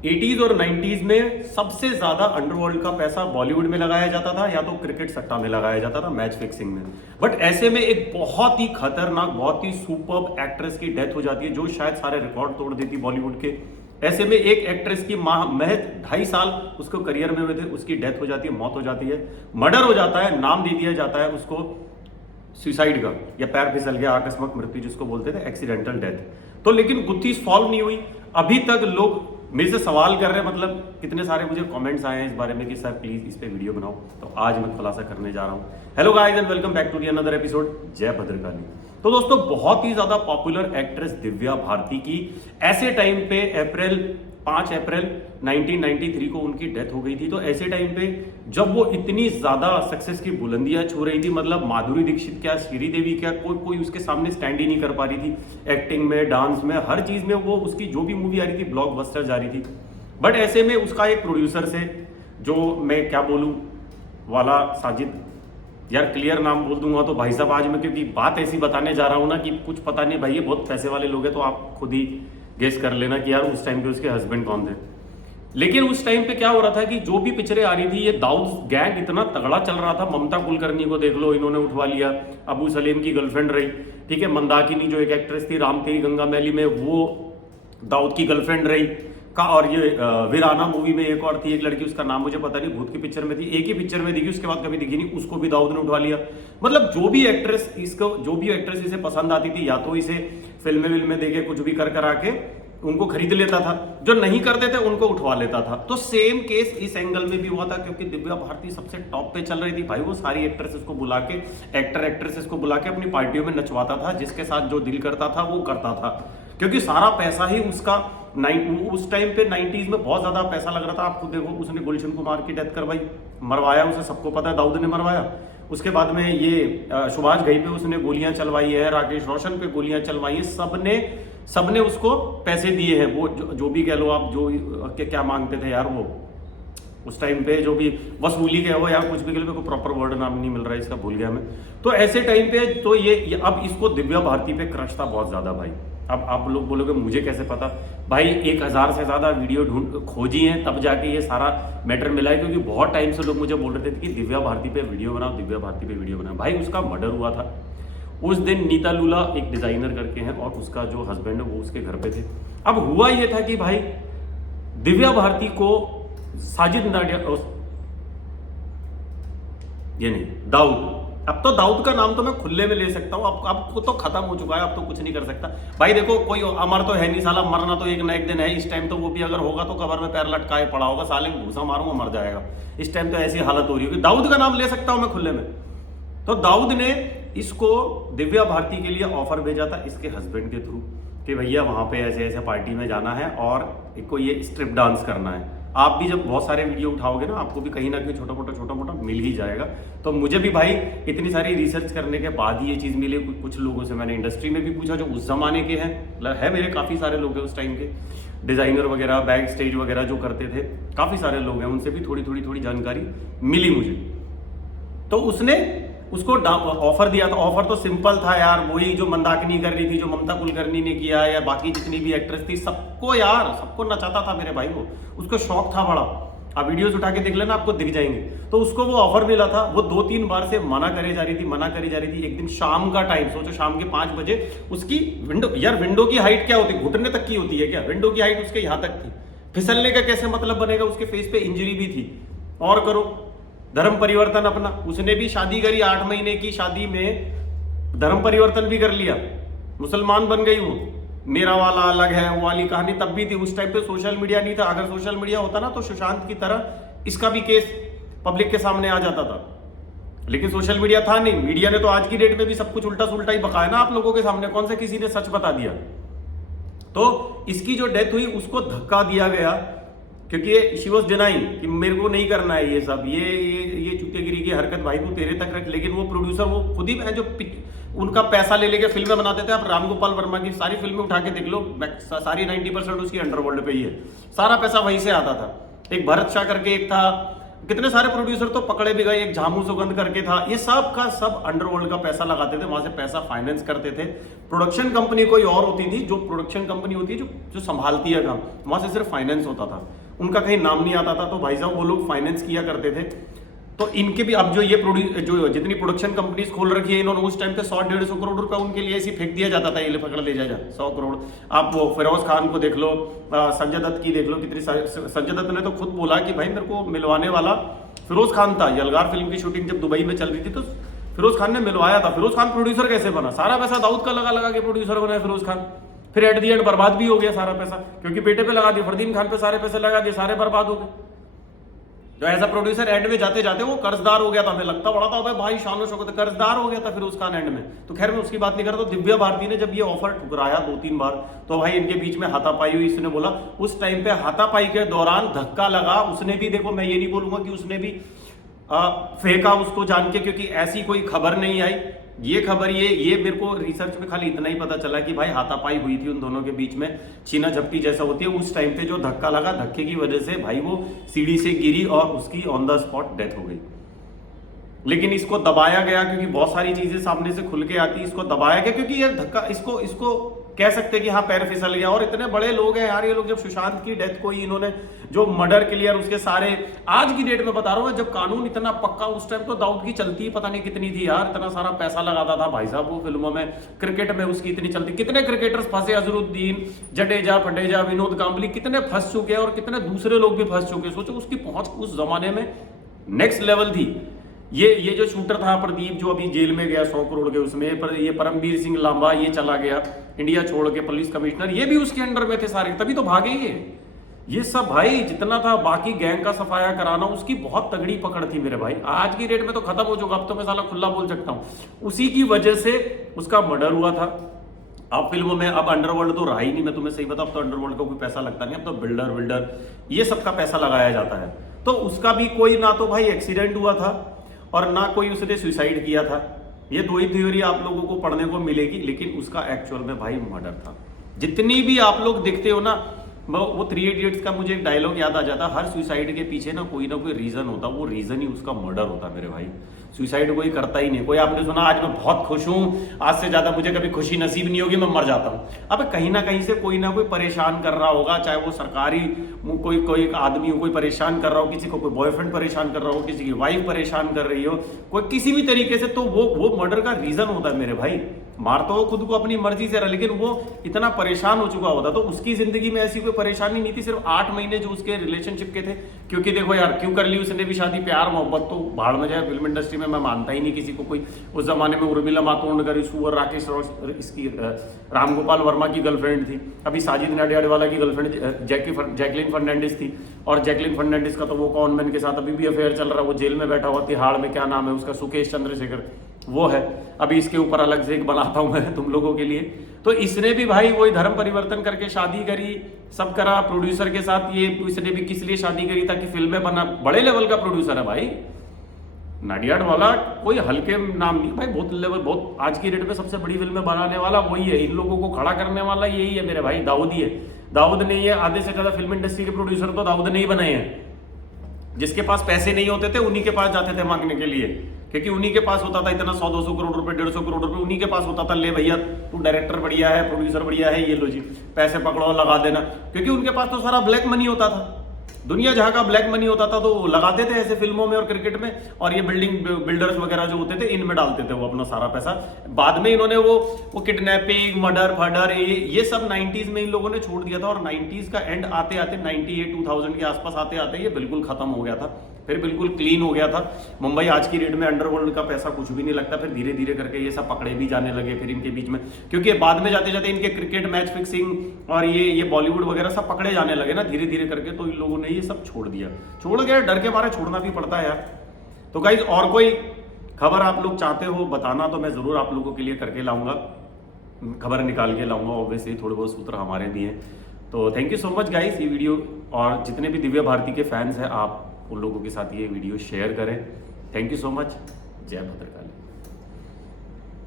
80s और 90s में सबसे ज्यादा अंडरवर्ल्ड का पैसा बॉलीवुड में लगाया जाता था या तो क्रिकेट सट्टा में लगाया जाता था, मैच फिक्सिंग में। बट ऐसे में एक बहुत ही खतरनाक, बहुत ही सुपर्ब एक्ट्रेस की डेथ हो जाती है जो शायद सारे रिकॉर्ड तोड़ देती बॉलीवुड के। ऐसे में एक एक्ट्रेस की महज 2.5 साल उसको करियर में हुए थे, उसकी डेथ हो जाती है, मौत हो जाती है, मर्डर हो जाता है, नाम दे दिया जाता है उसको सुसाइड का, या पैर फिसल गया, आकस्मिक मृत्यु जिसको बोलते थे, एक्सीडेंटल डेथ। तो लेकिन गुत्थी सॉल्व नहीं हुई। अभी तक लोग मेरे से सवाल कर रहे हैं, मतलब कितने सारे मुझे कमेंट्स आए हैं इस बारे में कि सर प्लीज इस पे वीडियो बनाओ। तो आज मैं खुलासा करने जा रहा हूं। Hello guys and welcome back to the another episode Jai Bhadrakali. तो दोस्तों, बहुत ही ज्यादा पॉपुलर एक्ट्रेस दिव्या भारती की ऐसे टाइम पे 5 अप्रैल 1993 को उनकी डेथ हो गई थी। तो ऐसे टाइम पे जब वो इतनी ज्यादा सक्सेस की बुलंदियां छू रही थी, मतलब माधुरी दीक्षित क्या, श्रीदेवी क्या, कोई उसके सामने स्टैंड ही नहीं कर पा रही थी। एक्टिंग में, डांस में, हर चीज में वो, उसकी जो भी मूवी आ रही थी ब्लॉकबस्टर जा रही थी। बट ऐसे में उसका एक प्रोड्यूसर से, जो मैं क्या बोलूं वाला साजिद, यार क्लियर नाम बोल दूंगा तो भाई साहब आज मैं, क्योंकि बात ऐसी बताने जा रहा हूं ना कि कुछ पता नहीं भाई, ये बहुत पैसे वाले लोग हैं, तो आप खुद ही गेस कर लेना कि यार उस टाइम पे उसके हस्बैंड कौन थे। लेकिन उस टाइम पे क्या हो रहा था कि जो भी पिक्चरें आ रही थी, ये दाऊद गैंग इतना तगड़ा चल रहा था। ममता कुलकर्णी को देख लो, इन्होंने उठवा लिया, अबू सलीम की गर्लफ्रेंड रही, ठीक है। मंदाकिनी जो एक एक्ट्रेस थी राम तेरी गंगा मैली में, वो दाऊद की गर्लफ्रेंड रही का। और ये वीराना मूवी में एक और थी, एक लड़की, उसका नाम मुझे पता नहीं, भूत की पिक्चर में थी, एक ही पिक्चर में दिखी, उसके बाद कभी दिखी नहीं, उसको भी दाऊद ने उठवा लिया। मतलब जो भी एक्ट्रेस इसे पसंद आती थी, या तो इसे फिल्में देके कुछ भी कर आके उनको खरीद लेता था, जो नहीं करते थे उनको उठवा लेता था। तो सेम केस इस एंगल में भी हुआ था, क्योंकि दिव्या भारती सबसे टॉप पे चल रही थी भाई। वो सारी एक्ट्रेसेस को बुला के, एक्ट्रेसेस को बुला के अपनी पार्टियों में नचवाता था, जिसके साथ जो दिल करता था वो करता था, क्योंकि सारा पैसा ही उसका उस टाइम पे 90s में बहुत ज्यादा पैसा लग रहा था। आप खुद देखो, उसने गुलशन कुमार की डेथ करवाई, मरवाया उसे, सबको पता है दाऊद ने मरवाया। उसके बाद में ये सुभाष घई पे उसने गोलियां चलवाई है, राकेश रोशन पे गोलियां चलवाई है, सबने उसको पैसे दिए हैं। वो जो भी कह लो आप, जो क्या मांगते थे यार वो उस टाइम पे, जो भी वसूली कह हो यार, कुछ भी कह लो, प्रॉपर वर्ड नाम नहीं मिल रहा है इसका, भूल गया मैं। तो ऐसे टाइम पे तो ये अब इसको दिव्या भारती पे क्रश था बहुत ज्यादा भाई। अब आप लोग बोलोगे मुझे कैसे पता, भाई 1000 से ज्यादा वीडियो खोजी हैं, तब जाके ये सारा मैटर मिला है। क्योंकि बहुत टाइम से लोग मुझे बोल रहे थे कि दिव्या भारती पे वीडियो बनाओ, दिव्या भारती पे वीडियो बनाओ। भाई उसका मर्डर हुआ था उस दिन। नीता लूला एक डिजाइनर करके हैं, और उसका जो हस्बैंड है वो उसके घर पे थे। अब हुआ ये था कि भाई दिव्या भारती को साजिद नाडिया, ये नहीं, दाऊद, अब तो दाऊद का नाम तो मैं खुले में ले सकता हूं। अब तो खत्म हो चुका है, अब तो कुछ नहीं कर सकता भाई। देखो कोई अमर तो है नहीं साला, मरना तो एक ना एक दिन है। इस टाइम तो वो भी अगर होगा तो कबर में पैर लटकाए पड़ा होगा, साले घूसा मारूंगा मर जाएगा। इस टाइम तो ऐसी हालत हो रही है। दाऊद का नाम ले सकता हूं मैं खुले में। तो दाऊद ने इसको दिव्या भारती के लिए ऑफर भेजा था इसके हस्बैंड के थ्रू कि भैया वहां पे ऐसे ऐसे पार्टी में जाना है और को ये स्ट्रिप डांस करना है। आप भी जब बहुत सारे वीडियो उठाओगे ना, आपको भी कहीं ना कहीं छोटा मोटा मिल ही जाएगा। तो मुझे भी भाई इतनी सारी रिसर्च करने के बाद ही ये चीज मिली। कुछ लोगों से मैंने इंडस्ट्री में भी पूछा जो उस जमाने के हैं, है मेरे काफी सारे लोग हैं उस टाइम के, डिजाइनर वगैरह, बैक स्टेज वगैरह जो करते थे, काफी सारे लोग हैं, उनसे भी थोड़ी जानकारी मिली मुझे। तो उसने उसको ऑफर दिया था। ऑफर तो सिंपल था यार, वही जो मंदाकिनी कर रही थी, जो ममता कुलकर्णी ने किया, या बाकी जितनी भी एक्ट्रेस थी, सबको नचाता था मेरे भाई। वो उसको शौक था बड़ा। आप वीडियोस उठा के देख लेना, आपको दिख जाएंगे। तो उसको वो ऑफर मिला था, वो 2-3 बार से मना करी जा रही थी। एक दिन शाम का टाइम, सोचो शाम के 5 बजे, उसकी विंडो, यार विंडो की हाइट क्या होती है, घुटने तक की होती है क्या? विंडो की हाइट उसके यहां तक थी। फिसलने का कैसे मतलब बनेगा? उसके फेस पे इंजरी भी थी। और करो धर्म परिवर्तन अपना, उसने भी शादी करी, 8 महीने की शादी में धर्म परिवर्तन भी कर लिया, मुसलमान बन गई वो। मेरा वाला अलग है, वो वाली कहानी तब भी थी। उस टाइम पे सोशल मीडिया नहीं था। अगर सोशल मीडिया होता ना तो सुशांत की तरह इसका भी केस पब्लिक के सामने आ जाता था, लेकिन सोशल मीडिया था नहीं। मीडिया ने तो आज की डेट में भी सब कुछ उल्टा सुल्टा ही बकाया ना आप लोगों के सामने, कौन से किसी ने सच बता दिया। तो इसकी जो डेथ हुई उसको धक्का दिया गया, क्योंकि शी वॉज डिनाइंग कि मेरे को नहीं करना है ये सब, ये चुतियागिरी की हरकत भाई तू तेरे तक रख। लेकिन वो प्रोड्यूसर, वो खुद ही जो उनका पैसा ले लेके फिल्में बनाते थे। आप रामगोपाल वर्मा की सारी फिल्में उठा के देख लो, सारी 90% उसकी अंडरवर्ल्ड पे ही है, सारा पैसा वहीं से आता था। एक भरत शाह करके एक था, कितने सारे प्रोड्यूसर तो पकड़े भी गए, एक झामू सुगंध करके था, ये सब का सब अंडरवर्ल्ड का पैसा लगाते थे, वहां से पैसा फाइनेंस करते थे। प्रोडक्शन कंपनी कोई और होती थी, जो प्रोडक्शन कंपनी होती है जो संभालती है काम, वहां से सिर्फ फाइनेंस होता था, उनका कहीं नाम नहीं आता था। तो भाई साहब वो लोग फाइनेंस किया करते थे। तो इनके भी अब जो जितनी प्रोडक्शन कंपनीज खोल रखी है इन्होंने, उस टाइम पे 100-150 करोड़ रुपए उनके लिए ऐसे फेंक दिया जाता था, ये ले पकड़ ले जा 100 करोड़। आप वो फिरोज खान को देख लो, संजय दत्त की देख लो, कितनी सारी। संजय दत्त ने तो खुद बोला कि भाई मेरे को मिलवाने वाला फिरोज खान था। यलगार फिल्म की शूटिंग जब दुबई में चल रही थी तो फिरोज खान ने मिलवाया था। फिरोज खान प्रोड्यूसर कैसे बना? सारा पैसा दाऊद का लगा लगा के प्रोड्यूसर बना फिरोज खान। फिर एट दी एंड बर्बाद भी हो गया सारा पैसा, क्योंकि बेटे पे लगा दिया, फरदीन खान पे सारे पैसे लगा दिए, सारे बर्बाद हो गए। जो एज अ प्रोड्यूसर एंड में जाते जाते वो कर्जदार हो गया था। हमें लगता बड़ा था भाई शान शौकत, कर्जदार हो गया था फिर उसका एंड में। तो खैर मैं उसकी बात नहीं कर रहा। तो दिव्या भारती ने जब ये ऑफर ठुकराया 2-3 बार, तो भाई इनके बीच में हाथापाई हुई। इसने बोला उस टाइम पे हाथापाई के दौरान धक्का लगा, उसने भी, देखो मैं ये नहीं बोलूंगा कि उसने भी फेंका उसको जान के, क्योंकि ऐसी कोई खबर नहीं आई। ये खबर ये मेरे को रिसर्च में खाली इतना ही पता चला कि भाई हाथापाई हुई थी उन दोनों के बीच में, छीना झपटी जैसा होती है। उस टाइम पे जो धक्का लगा, धक्के की वजह से भाई वो सीढ़ी से गिरी और उसकी ऑन द स्पॉट डेथ हो गई। लेकिन इसको दबाया गया, क्योंकि बहुत सारी चीजें सामने से खुल के आती, इसको दबाया गया क्योंकि ये धक्का, इसको कह सकते हैं कि हाँ पैर फिसल गया। और इतने बड़े लोग हैं यार ये लोग, जब सुशांत की डेथ को ही इन्होंने जो मर्डर क्लियर उसके सारे, आज की डेट में बता रहा हूँ, जब कानून इतना पक्का, उस टाइम तो दाऊद की चलती ही पता नहीं कितनी थी यार, इतना सारा पैसा लगाता था भाई साहब वो फिल्मों में, क्रिकेट में उसकी इतनी चलती। कितने क्रिकेटर्स फंसे, अजरुद्दीन, जडेजा, फडेजा, विनोद कांबली, कितने फंस चुके हैं और कितने दूसरे लोग भी फंस चुके। सोचो उसकी पहुंच उस जमाने में नेक्स्ट लेवल थी। ये जो शूटर था प्रदीप, जो अभी जेल में गया 100 करोड़ के उसमें, पर ये परमवीर सिंह लांबा ये चला गया इंडिया छोड़ के, पुलिस कमिश्नर, ये भी उसके अंडर में थे सारे, तभी तो भागे ये सब भाई। जितना था बाकी गैंग का सफाया कराना, उसकी बहुत तगड़ी पकड़ थी मेरे भाई। आज की डेट में तो खत्म हो चुका, अब तो मैं साला खुला बोल सकता हूं, उसी की वजह से उसका मर्डर हुआ था। अब फिल्मों में अब अंडरवर्ल्ड तो रहा ही नहीं, मैं तुम्हें सही बताऊं, अब तो अंडरवर्ल्ड का कोई पैसा लगता नहीं, अब तो बिल्डर ये सब का पैसा लगाया जाता है। तो उसका भी कोई ना तो भाई एक्सीडेंट हुआ था और ना कोई उसने सुसाइड किया था। ये दो ही थ्योरी आप लोगों को पढ़ने को मिलेगी, लेकिन उसका एक्चुअल में भाई मर्डर था। जितनी भी आप लोग देखते हो ना, वो 3 इडियट्स का मुझे एक डायलॉग याद आ जाता, हर सुसाइड के पीछे ना कोई रीजन होता, वो रीजन ही उसका मर्डर होता मेरे भाई। सुसाइड कोई करता ही नहीं। कोई आपने सुना आज मैं बहुत खुश हूं, आज से ज्यादा मुझे कभी खुशी नसीब नहीं होगी, मैं मर जाता हूं। अब कहीं ना कहीं से कोई ना कोई परेशान कर रहा होगा, चाहे वो सरकारी कोई आदमी हो, कोई परेशान कर रहा हो, किसी को कोई बॉयफ्रेंड परेशान कर रहा हो, किसी की वाइफ परेशान कर रही हो, कोई किसी भी तरीके से, तो वो मर्डर का रीजन होता है मेरे भाई। मारता हो खुद को अपनी मर्जी से रहा, लेकिन वो इतना परेशान हो चुका होता। तो उसकी जिंदगी में ऐसी कोई परेशानी नहीं थी, सिर्फ 8 महीने जो उसके रिलेशनशिप के थे। क्योंकि देखो यार, क्यों कर ली उसने भी शादी, प्यार मोहब्बत तो भाड़ में जाए, फिल्म इंडस्ट्री में मैं मानता ही नहीं किसी को कोई। उस जमाने में उर्मिला मातोंडकर, सुअर राकेश, इसकी रामगोपाल वर्मा की गर्लफ्रेंड थी। अभी साजिद नाडियाडवाला की गर्लफ्रेंड जैकलिन फर्नांडिस थी, और जैकलिन फर्नांडिस का तो वो कॉनमैन के साथ अभी भी अफेयर चल रहा है, वो जेल में बैठा हुआ तिहाड़ में, क्या नाम है उसका, सुकेश चंद्रशेखर, वो है। अभी इसके ऊपर अलग से एक बनाता हूं मैं तुम लोगों के लिए। तो इसने भी भाई वही धर्म परिवर्तन करके शादी करी, सब करा प्रोड्यूसर के साथ। ये इसने भी किस लिए शादी करी? ताकि फिल्में बना, बड़े लेवल का प्रोड्यूसर है भाई नाडियाड वाला, कोई हल्के नाम नहीं भाई, बहुत लेवल, बहुत आज की डेट में सबसे बड़ी फिल्में बनाने वाला वही है। इन लोगों को खड़ा करने वाला यही है मेरे भाई, दाऊद ही है। दाऊद नहीं है, आधे से ज्यादा फिल्म इंडस्ट्री के प्रोड्यूसर तो दाऊद ने ही बनाए हैं। जिसके पास पैसे नहीं होते थे उन्हीं के पास जाते थे मांगने के लिए, क्योंकि उन्हीं के पास होता था इतना 100-200 करोड़ रुपए, 150 करोड़ रुपए उन्हीं के पास होता था। ले भैया तू डायरेक्टर बढ़िया है, प्रोड्यूसर बढ़िया है, ये लो जी पैसे पकड़ो लगा देना। क्योंकि उनके पास तो सारा ब्लैक मनी होता था, दुनिया जहां का ब्लैक मनी होता था, तो लगाते थे ऐसे फिल्मों में और क्रिकेट में, और ये बिल्डर्स वगैरह जो होते थे इनमें डालते थे वो अपना सारा पैसा। बाद में इन्होंने वो किडनैपिंग, मर्डर फर्डर ये सब 90s में इन लोगों ने छोड़ दिया था। और 90s का एंड आते आते 98-2000 के आसपास आते आते ये बिल्कुल खत्म हो गया था, फिर बिल्कुल क्लीन हो गया था मुंबई। आज की डेट में अंडरवर्ल्ड का पैसा कुछ भी नहीं लगता। फिर धीरे धीरे करके ये सब पकड़े भी जाने लगे फिर इनके बीच में, क्योंकि बाद में जाते जाते इनके क्रिकेट मैच फिक्सिंग और ये बॉलीवुड वगैरह सब पकड़े जाने लगे ना धीरे धीरे करके। तो इन लोगों ने ये सब छोड़ दिया, छोड़ गया, डर के मारे छोड़ना भी पड़ता है यार। तो गाइस और कोई खबर आप लोग चाहते हो बताना, तो मैं जरूर आप लोगों के लिए करके लाऊंगा, खबर निकाल के लाऊंगा। ऑब्वियसली थोड़े बहुत सूत्र हमारे भी हैं। तो thank you so much guys ये वीडियो, और जितने भी दिव्या भारती के फैंस हैं आप उन लोगों के साथ ये वीडियो शेयर करें। Thank you so much. जय भद्रकाली।